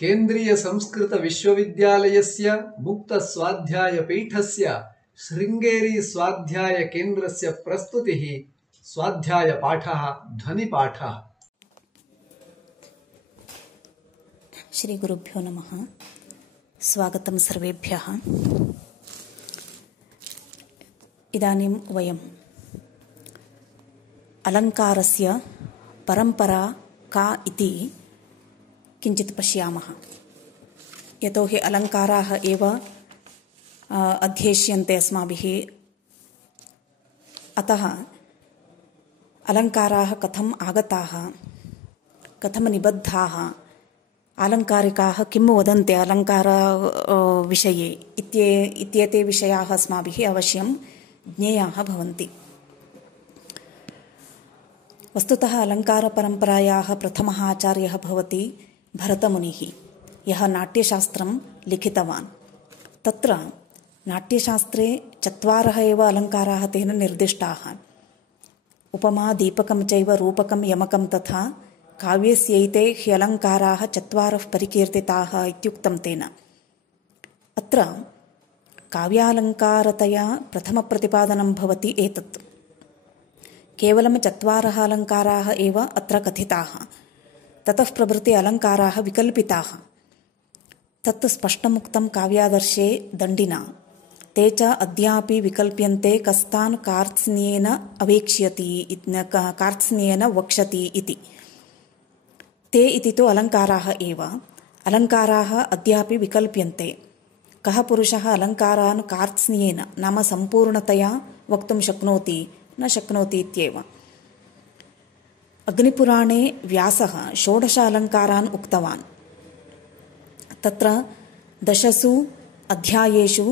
केन्द्रीय संस्कृत विश्वविद्यालयस्य मुक्त स्वाध्याय पीठस्य शृंगेरी स्वाध्याय केन्द्रस्य प्रस्तुतिः स्वाध्याय पाठः ध्वनिपाठः। श्री गुरुभ्यो नमः। स्वागतं सर्वेभ्यः। इदानीं वयम् अलङ्कारस्य परम्परा का इति किञ्चित् पश्यामः। यतोहि अलङ्काराः एव अध्येष्यन्ते अस्माभिः, अतः अलङ्काराः कथम् आगताः, कथं निबद्धाः, आलङ्कारिकाः किं वदन्ति अलङ्कार विषये इत्येते विषयाः अस्माभिः अवश्यं ज्ञेयाः भवन्ति। वस्तुतः अलङ्कारपरम्परायाः प्रथमः आचार्यः भवति भरतमुनिः, यः नाट्यशास्त्रं लिखितवान्। तत्र नाट्यशास्त्रे 4 एव अलङ्काराः तेन निर्दिष्टाः। उपमा, दीपकं चैव रूपकं यमकं तथा काव्यस्यैते ह्यलङ्काराः 4 परिकीर्तिताः इत्युक्तं तेन। अत्र काव्यालङ्कारतया प्रथमप्रतिपादनं भवति एतत्। केवलं 4 अलङ्काराः एव अत्र कथिताः। ततः प्रभृति अलङ्काराः विकल्पिताः। तत् स्पष्टमुक्तं काव्यादर्शे दण्डिना। ते च अद्यापि विकल्प्यन्ते कस्तान् कार्त्स्न्येन अवेक्ष्यति, कार्त्स्न्येन वक्षति इति। ते इति तु अलङ्काराः एव। अलङ्काराः अद्यापि विकल्प्यन्ते। कः पुरुषः अलङ्कारान् कार्त्स्न्येन नाम सम्पूर्णतया वक्तुं शक्नोति न शक्नोति इत्येव। अग्निपुराणे व्यासः 16 अलङ्कारान् उक्तवान्। तत्र 10 अध्यायेषु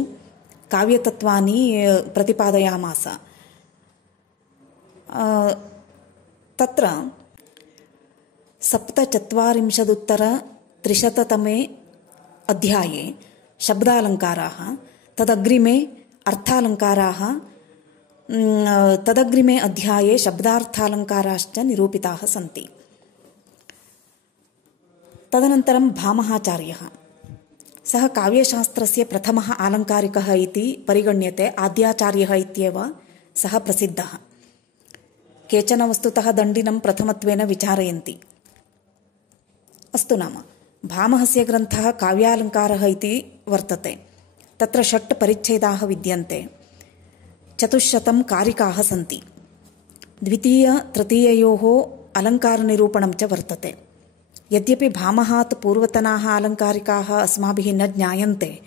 काव्यतत्त्वानि प्रतिपादयामास। तत्र 47 अध्याये शब्दालङ्काराः, तदग्रिमे अर्थालङ्काराः, तदग्रिमे अध्याये शब्दार्थालङ्काराश्च निरूपिताः सन्ति। तदनन्तरं भामहाचार्यः, सः काव्यशास्त्रस्य प्रथमः आलङ्कारिकः इति परिगण्यते। आद्याचार्यः इत्येव सः प्रसिद्धः। केचन वस्तुतः दण्डिनं प्रथमत्वेन विचारयन्ति। अस्तु नाम भामहस्य ग्रन्थः काव्यालङ्कारः इति वर्तते। तत्र 6 परिच्छेदाः विद्यन्ते। 400 कारिकाः सन्ति। द्वितीय-तृतीययोः अलङ्कारनिरूपणं च वर्तते। यद्यपि भामहात् पूर्वतनाः अलङ्कारिकाः अस्माभिः न ज्ञायन्ते,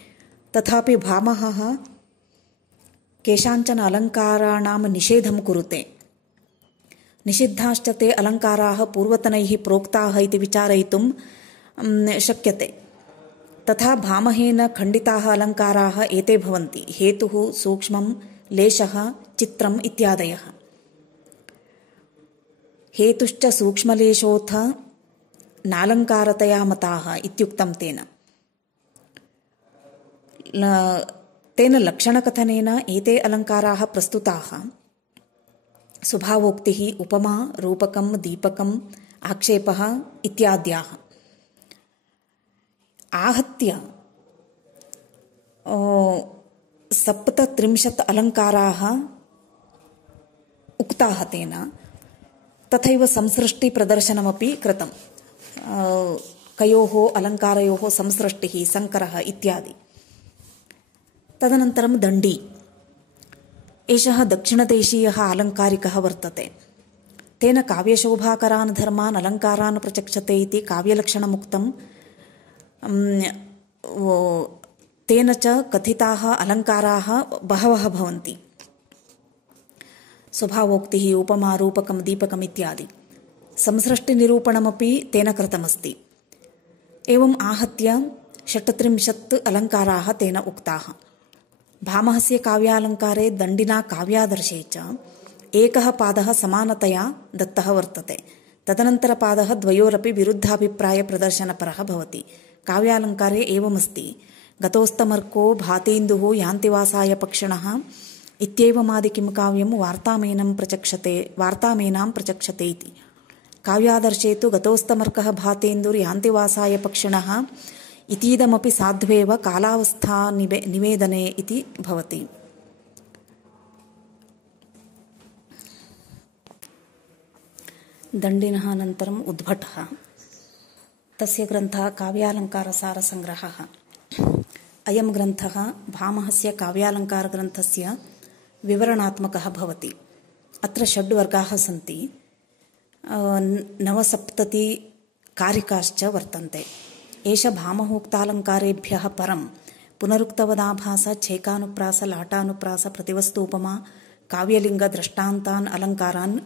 तथापि भामहः केषाञ्चन अलङ्काराणां निषेधं कुरुते। निषिद्धाश्च ते अलङ्काराः पूर्वतनैः प्रोक्ताः इति विचारयितुं शक्यते। तथा भामहेन खण्डिताः अलङ्काराः एते भवन्ति: हेतुः, सूक्ष्मं, लेशः, चित्रम् इत्यादयः। हेतुश्च सूक्ष्मलेशोऽथ नालङ्कारतया मताः इत्युक्तं तेन। तेन लक्षणकथनेन एते अलङ्काराः प्रस्तुताः। स्वभावोक्तिः, उपमा, रूपकं, दीपकम्, आक्षेपः इत्याद्याः। आहत्य 37 अलङ्काराः उक्ताः तेन। तथैव संसृष्टिप्रदर्शनमपि कृतं। कयोः अलङ्कारयोः संसृष्टिः, सङ्करः इत्यादि। तदनन्तरं दण्डी, एषः दक्षिणदेशीयः अलङ्कारिकः वर्तते। तेन काव्यशोभाकरान् धर्मान् अलङ्कारान् प्रचक्षते इति काव्यलक्षणमुक्तं। तेन च कथिताः अलङ्काराः बहवः भवन्ति। स्वभावोक्तिः, उपमा, रूपकं, दीपकम् इत्यादि। संसृष्टिनिरूपणमपि तेन कृतमस्ति। एवम् आहत्य 36 अलङ्काराः तेन उक्ताः। भामहस्य काव्यालङ्कारे दण्डिना काव्यादर्शे च एकः पादः समानतया दत्तः वर्तते। तदनन्तरपादः द्वयोरपि विरुद्धाभिप्रायप्रदर्शनपरः भवति। काव्यालङ्कारे एवमस्ति: गतोस्तमर्को भातेन्दुः यान्तिवासाय पक्षिणः इत्येवमादि किं काव्यं वार्तामेनां प्रचक्षते इति। काव्यादर्शे तु गतोस्तमर्कः भातेन्दुर्यान्तिवासाय पक्षिणः इतीदमपि साध्वेव कालावस्था निवेदने इति भवति। दण्डिनः अनन्तरम् उद्भटः। तस्य ग्रन्थः काव्यालङ्कारसारसङ्ग्रहः। अयं ग्रन्थः भामहस्य काव्यालङ्कारग्रन्थस्य विवरणात्मकः भवति। अत्र 6 वर्गाः सन्ति। 69 कारिकाश्च वर्तन्ते। एष भामहोक्तालङ्कारेभ्यः परं पुनरुक्तवदाभास छेकानुप्रास लाटानुप्रास प्रतिवस्तूपमा काव्यलिङ्गद्रष्टान्तान् अलङ्कारान्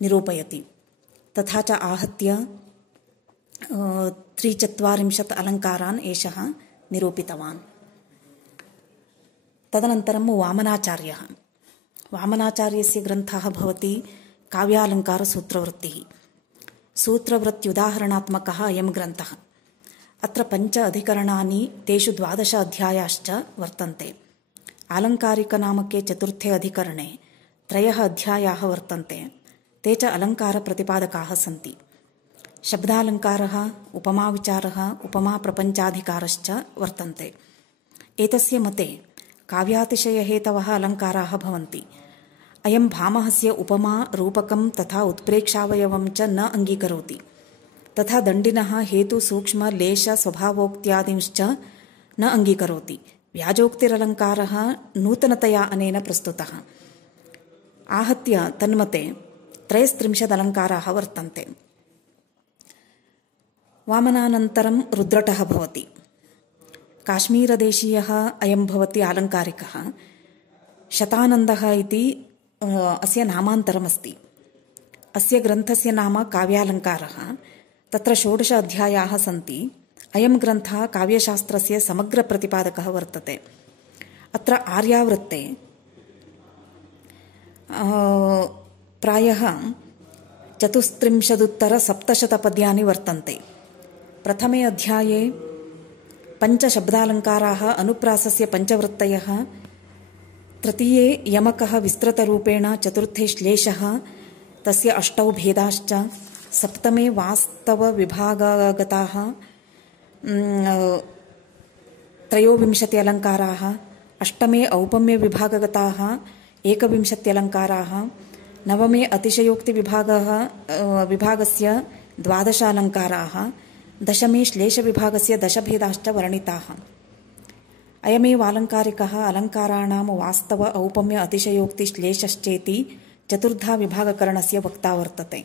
निरूपयति। तथा च आहत्य 43 अलङ्कारान् एषः निरूपितवान्। तदनन्तरं वामनाचार्यः। वामनाचार्यस्य ग्रन्थः भवति काव्यालङ्कारसूत्रवृत्तिः। सूत्रवृत्त्युदाहरणात्मकः अयं ग्रन्थः। अत्र 5 अधिकरणानि, तेषु 12 अध्यायाश्च वर्तन्ते। आलङ्कारिकनामके 4थे अधिकरणे 3 अध्यायाः वर्तन्ते। ते च अलङ्कारप्रतिपादकाः सन्ति। शब्दालङ्कारः, उपमाविचारः, उपमाप्रपञ्चाधिकारश्च वर्तन्ते। एतस्य मते काव्यातिशयहेतवः अलङ्काराः भवन्ति। अयं भामहस्य उपमा, रूपकं तथा उत्प्रेक्षावयवं च न अङ्गीकरोति। तथा दण्डिनः हेतु, सूक्ष्म, लेश, स्वभावोक्त्यादिंश्च न अङ्गीकरोति। व्याजोक्तिरलङ्कारः नूतनतया अनेन प्रस्तुतः। आहत्य तन्मते 33 अलङ्काराः वर्तन्ते। वामनानन्तरं रुद्रटः भवति। काश्मीरदेशीयः अयं भवति आलङ्कारिकः। शतानन्दः इति अस्य नामान्तरमस्ति। अस्य ग्रन्थस्य नाम काव्यालङ्कारः। तत्र 16 अध्यायाः सन्ति। अयं ग्रन्थः काव्यशास्त्रस्य समग्रप्रतिपादकः वर्तते। अत्र आर्यावृत्ते प्रायः 34,700 पद्यानि वर्तन्ते। प्रथमे अध्याये 5 शब्दालङ्काराः, अनुप्रासस्य 5 वृत्तयः, तृतीये यमकः विस्तृतरूपेण, चतुर्थे श्लेषः, तस्य 8 भेदाश्च, सप्तमे वास्तवविभागगताः 23 अलङ्काराः, अष्टमे औपम्यविभागगताः 21 अलङ्काराः, नवमे अतिशयोक्तिविभागस्य 12 अलङ्काराः, दशमे श्लेषविभागस्य 10 भेदाश्च वर्णिताः। अयमेव आलङ्कारिकः अलङ्काराणां वास्तव, औपम्य, अतिशयोक्ति, श्लेषश्चेति 4 विभागकरणस्य वक्ता वर्तते।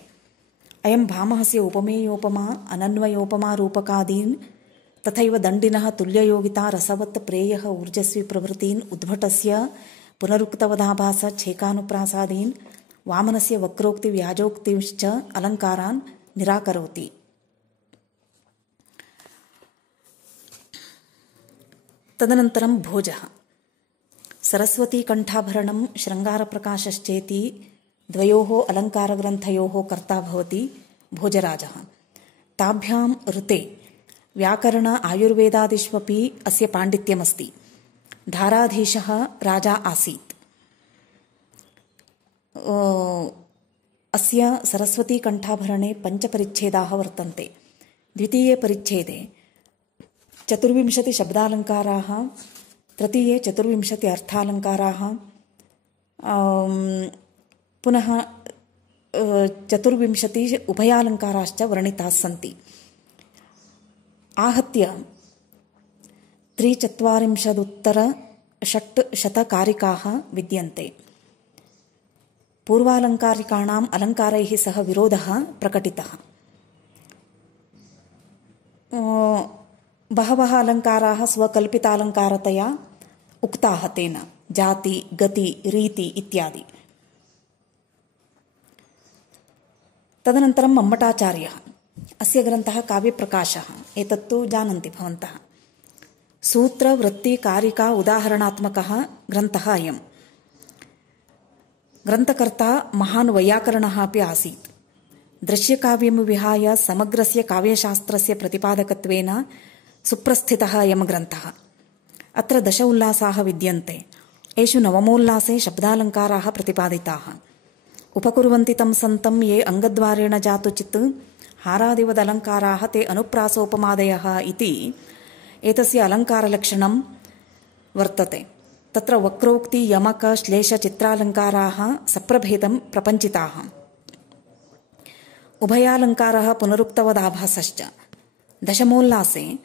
अयं भामहस्य उपमेयोपमा, अनन्वयोपमा रूपकादीन्, तथैव दण्डिनः तुल्ययोगिता, रसवत्, प्रेयः, ऊर्जस्वी प्रभृतीन्, उद्भटस्य पुनरुक्तवदाभास छेकानुप्रासादीन्, वामनस्य वक्रोक्ति व्याजोक्तिश्च अलङ्कारान् निराकरोति। तदनन्तरं भोजः। सरस्वतीकण्ठाभरणं, शृङ्गारप्रकाशश्चेति 2 अलङ्कारग्रन्थयोः कर्ता भवति भोजराजः। ताभ्यां ऋते व्याकरण, आयुर्वेदादिष्वपि अस्य पाण्डित्यमस्ति। धाराधीशः राजा आसीत्। अस्य सरस्वतीकण्ठाभरणे 5 परिच्छेदाः वर्तन्ते। द्वितीये परिच्छेदे 24 शब्दालङ्काराः, तृतीये 24 अर्थालङ्काराः, पुनः 24 उभयालङ्काराश्च वर्णिताः सन्ति। आहत्य 43,600 कारिकाः विद्यन्ते। पूर्वालङ्कारिकाणाम् अलङ्कारैः सह विरोधः प्रकटितः। बहवः अलङ्काराः स्वकल्पितालङ्कारतया उक्ताः तेन, जाति, गति, रीति इत्यादि। तदनन्तरं मम्मटाचार्यः। अस्य ग्रन्थः काव्यप्रकाशः। एतत्तु जानन्ति भवन्तः। सूत्र, वृत्ति, कारिका उदाहरणात्मकः ग्रन्थः अयं। ग्रन्थकर्ता महान् वैयाकरणः अपि आसीत्। दृश्यकाव्यं विहाय समग्रस्य काव्यशास्त्रस्य प्रतिपादकत्वेन सुप्रस्थितः अयं ग्रन्थः। अत्र 10 उल्लासाः विद्यन्ते। एषु नवमोल्लासे शब्दालङ्काराः प्रतिपादिताः। उपकुर्वन्ति तं सन्तं ये अङ्गद्वारेण जातुचित् हारादिवदलङ्काराः ते अनुप्रासोपमादयः इति एतस्य अलङ्कारलक्षणं वर्तते। तत्र वक्रोक्ति यमक श्लेष चित्रालङ्काराः सप्रभेदं प्रपञ्चिताः। उभयालङ्कारः पुनरुक्तवदाभासश्च। दशमोल्लासे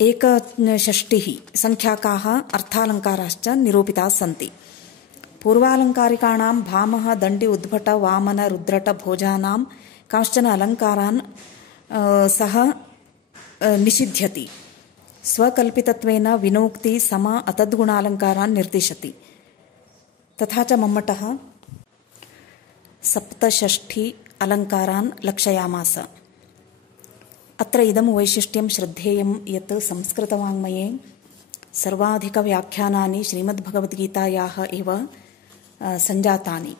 1/6 संख्याकाः अर्थालङ्काराश्च निरूपिताः सन्ति। पूर्वालङ्कारिकाणां भामह दण्डि उद्भट वामन रुद्रट भोजानां कांश्चन अलङ्कारान् सः निषिध्यति। स्वकल्पितत्वेन विनोक्ति सम अतद्गुणालङ्कारान् निर्दिशति। तथा च मम्मटः 67 अलङ्कारान् लक्षयामास। अत्र इदं वैशिष्ट्यं श्रद्धेयं यत् संस्कृतवाङ्मये सर्वाधिकव्याख्यानानि श्रीमद्भगवद्गीतायाः एव सञ्जातानि।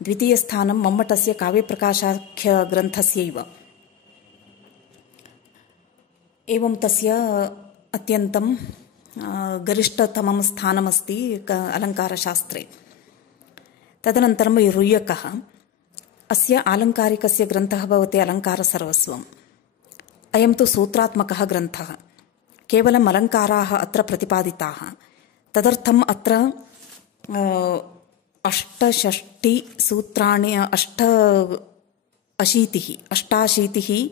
द्वितीयस्थानं मम्मटस्य काव्यप्रकाशाख्यग्रन्थस्यैव। एवं तस्य अत्यन्तं गरिष्ठतमं स्थानमस्ति अलङ्कारशास्त्रे। तदनन्तरं रुय्यकः। अस्य आलङ्कारिकस्य ग्रन्थः भवति अलङ्कारसर्वस्वम्। अयं तु सूत्रात्मकः ग्रन्थः। केवलम् अलङ्काराः अत्र प्रतिपादिताः। तदर्थम् अत्र 68 सूत्राणि 88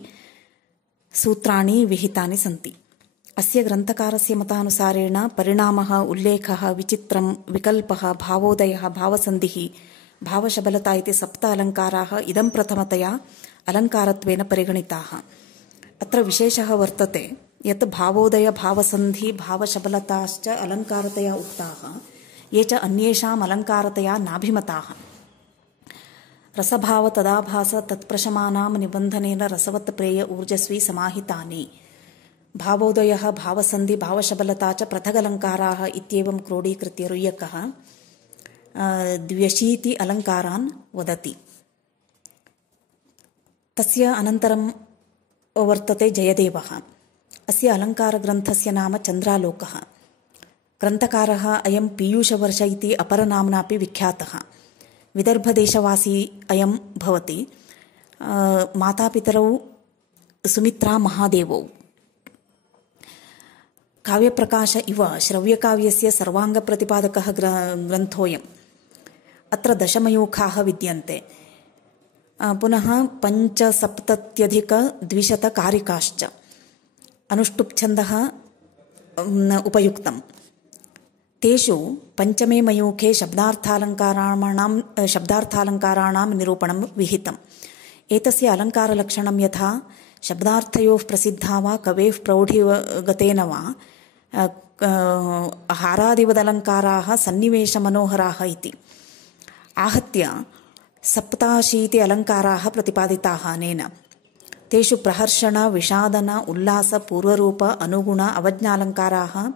सूत्राणि विहितानि सन्ति। अस्य ग्रन्थकारस्य मतानुसारेण परिणामः, उल्लेखः, विचित्रं, विकल्पः, भावोदयः, भावसन्धिः, भावशबलता इति 7 अलङ्काराः इदं प्रथमतया अलङ्कारत्वेन परिगणिताः। अत्र विशेषः वर्तते यत् भावोदय, भावसन्धि, भावशबलताश्च अलङ्कारतया उक्ताः, ये च अन्येषाम् अलङ्कारतया नाभिमताः। रसभाव तदाभास तत्प्रशमानां निबन्धनेन रसवत् प्रेय ऊर्जस्वी समाहितानि। भावोदयः, भावसन्धि, भावशबलता च पृथगलङ्काराः इत्येवं क्रोडीकृत्य रुय्यकः 82 अलङ्कारान् वदति। तस्य अनन्तरं वर्तते जयदेवः। अस्य अलङ्कारग्रन्थस्य नाम चन्द्रालोकः। ग्रन्थकारः अयं पीयूषवर्ष इति अपरनाम्नापि विख्यातः। विदर्भदेशवासी अयं भवति। मातापितरौ सुमित्रा महादेवौ। काव्यप्रकाश इव श्रव्यकाव्यस्य सर्वाङ्गप्रतिपादकः ग्रन्थोऽयम्। अत्र 10 मयूखाः विद्यन्ते। पुनः 75,200 कारिकाश्च। अनुष्टुप्छन्दः उपयुक्तम्। तेषु 5मे मयूखे शब्दार्थालङ्काराणां निरूपणं विहितम्। एतस्य अलङ्कारलक्षणं यथा शब्दार्थयोः प्रसिद्धा वा कवेः प्रौढिगतेन वा हारादिवदलङ्काराः सन्निवेशमनोहराः इति। आहत्य 87 अलङ्काराः प्रतिपादिताः अनेन। तेषु प्रहर्षण, विषादन, उल्लास, पूर्वरूप, अनुगुण, अवज्ञालङ्काराः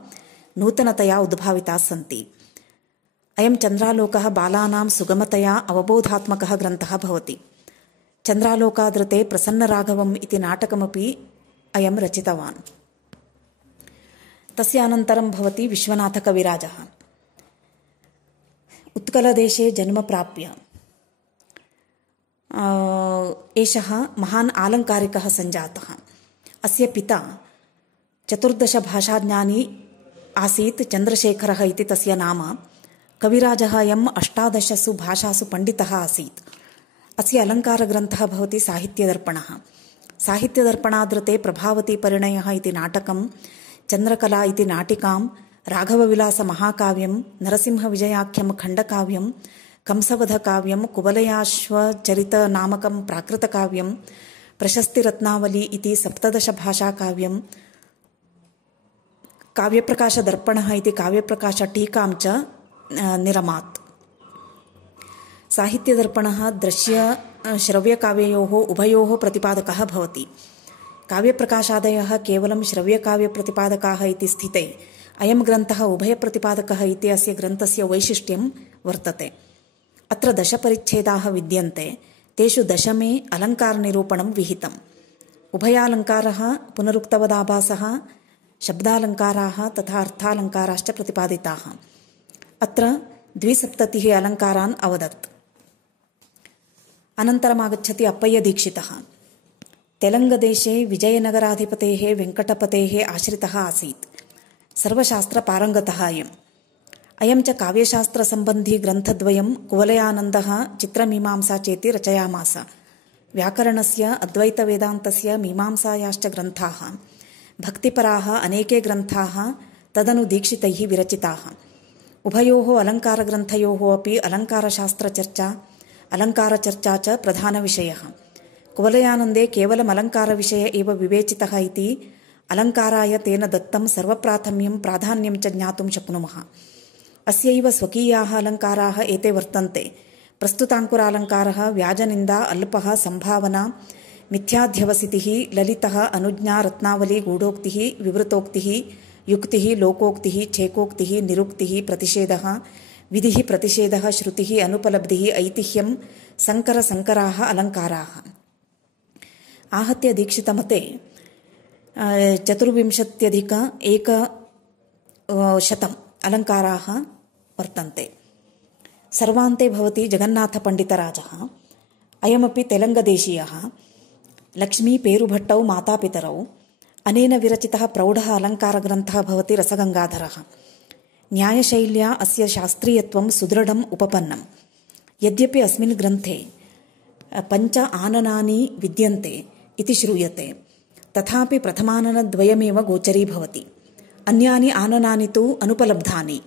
नूतनतया उद्भाविताः सन्ति। अयं चन्द्रालोकः बालानां सुगमतया अवबोधात्मकः ग्रन्थः भवति। चन्द्रालोकादृते प्रसन्नराघवम् इति नाटकमपि अयं रचितवान्। तस्य अनन्तरं भवति विश्वनाथकविराजः। उत्कलदेशे जन्म प्राप्य एषः महान् आलङ्कारिकः सञ्जातः। अस्य पिता 14 भाषाज्ञानी आसीत्, चन्द्रशेखरः इति तस्य नाम। कविराजः अयम् 18 भाषासु पण्डितः आसीत्। अस्य अलङ्कारग्रन्थः भवति साहित्यदर्पणः। साहित्यदर्पणादृते प्रभावतीपरिणयः इति नाटकं, चन्द्रकला इति नाटिकां, राघवविलासमहाकाव्यं, नरसिंहविजयाख्यं खण्डकाव्यं, कंसवधकाव्यं, कुवलयाश्वचरितनामकं प्राकृतकाव्यं, प्रशस्तिरत्नावली इति 17 भाषाकाव्यं, काव्यप्रकाशदर्पणः इति काव्यप्रकाशटीकां च निरमात्। साहित्यदर्पणः दृश्य श्रव्यकाव्ययोः उभयोः प्रतिपादकः भवति। काव्यप्रकाशादयः केवलं श्रव्यकाव्यप्रतिपादकाः इति स्थिते अयं ग्रन्थः उभयप्रतिपादकः इति अस्य ग्रन्थस्य वैशिष्ट्यं वर्तते। अत्र 10 परिच्छेदाः विद्यन्ते। तेषु 10मे अलङ्कारनिरूपणं विहितम्। उभयालङ्कारः, पुनरुक्तवदाभासः, शब्दालङ्काराः तथा अर्थालङ्काराश्च प्रतिपादिताः। अत्र 72 अलङ्कारान् अवदत्। अनन्तरमागच्छति अप्पय्यदीक्षितः। तेलङ्गदेशे विजयनगराधिपतेः वेङ्कटपतेः आश्रितः आसीत्। सर्वशास्त्रपारङ्गतः अयं च काव्यशास्त्रसम्बन्धी ग्रन्थद्वयं कुवलयानन्दः चित्रमीमांसा चेति रचयामास। व्याकरणस्य अद्वैतवेदान्तस्य मीमांसायाश्च ग्रन्थाः भक्तिपराः अनेके ग्रन्थाः तदनु दीक्षितैः विरचिताः। उभयोः अलङ्कारग्रन्थयोः अपि अलङ्कारचर्चा च प्रधानविषयः। कुवलयानन्दे केवलम् अलङ्कारविषय एव विवेचितः इति अलङ्काराय तेन दत्तं सर्वप्राथम्यं प्राधान्यं च ज्ञातुं शक्नुमः। अस्यैव स्वकीयाः अलङ्काराः एते वर्तन्ते। प्रस्तुताङ्कुरालङ्कारः व्याजनिन्दा अल्पः सम्भावना मिथ्याध्यवसितिः ललितः अनुज्ञा रत्नावली गूढोक्तिः विवृतोक्तिः युक्तिः लोकोक्तिः छेकोक्तिः निरुक्तिः प्रतिषेधः विधिः प्रतिषेधः श्रुतिः अनुपलब्धिः ऐतिह्यं संकराः अलङ्काराः। आहत्य दीक्षितमते 24,100 अलङ्काराः वर्तन्ते। सर्वान्ते भवति जगन्नाथपण्डितराजः। अयमपि तेलङ्गदेशीयः। लक्ष्मी पेरुभट्टौ मातापितरौ। अनेन विरचितः प्रौढः अलङ्कारग्रन्थः भवति रसगङ्गाधरः। न्यायशैल्या अस्य शास्त्रीयत्वं सुदृढम् उपपन्नम्। यद्यपि अस्मिन् ग्रन्थे 5 आननानि विद्यन्ते इति श्रूयते, तथापि प्रथमाननद्वयमेव गोचरीभवति। अन्यानि आननानि तु अनुपलब्धानि।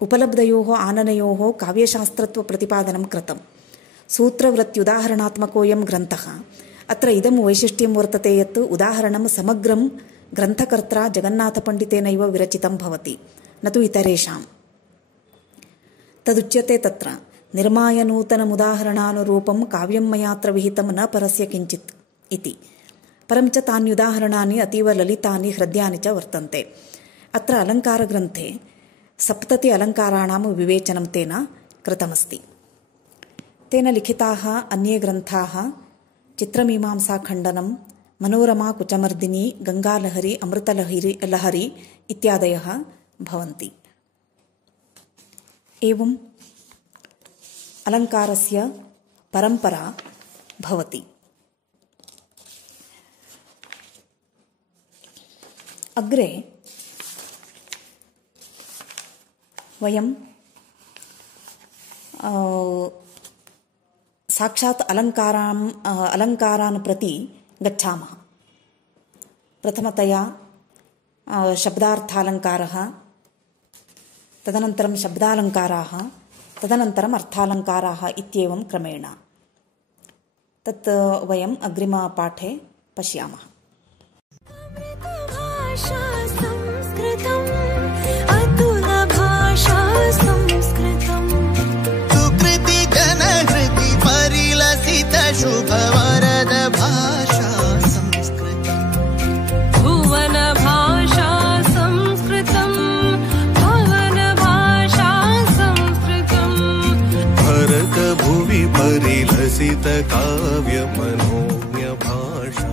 उपलब्धयोः आननयोः काव्यशास्त्रत्वप्रतिपादनं कृतम्। सूत्रवृत्त्युदाहरणात्मकोऽयं ग्रन्थः। अत्र इदं वैशिष्ट्यं वर्तते यत् उदाहरणं समग्रं ग्रन्थकर्त्रा जगन्नाथपण्डितेनैव विरचितं भवति, न तु इतरेषाम्। तदुच्यते तत्र निर्मायनूतनमुदाहरणानुरूपं काव्यं मयात्र विहितं न परस्य किञ्चित् इति। परं च तान्युदाहरणानि अतीव ललितानि हृद्यानि च वर्तन्ते। अत्र अलङ्कारग्रन्थे 70 अलङ्काराणां विवेचनं तेन कृतमस्ति। तेन लिखिताः अन्ये ग्रन्थाः चित्रमीमांसाखण्डनं, मनोरमा कुचमर्दिनी, गङ्गालहरी, अमृतलहरी इत्यादयः भवन्ति। एवम् अलङ्कारस्य परम्परा भवति। अग्रे वयं साक्षात् अलङ्कारान् प्रति गच्छामः। प्रथमतया शब्दार्थालङ्कारः, तदनन्तरं शब्दालङ्काराः, तदनन्तरम् अर्थालङ्काराः इत्येवं क्रमेण। तत् वयम् अग्रिमपाठे पश्यामः। शुभवरद भाषा संस्कृतम् भुवन भाषा संस्कृतम् भवन भाषा संस्कृतम् भरत भुवि परिलसित काव्य मनोज्ञ भाषा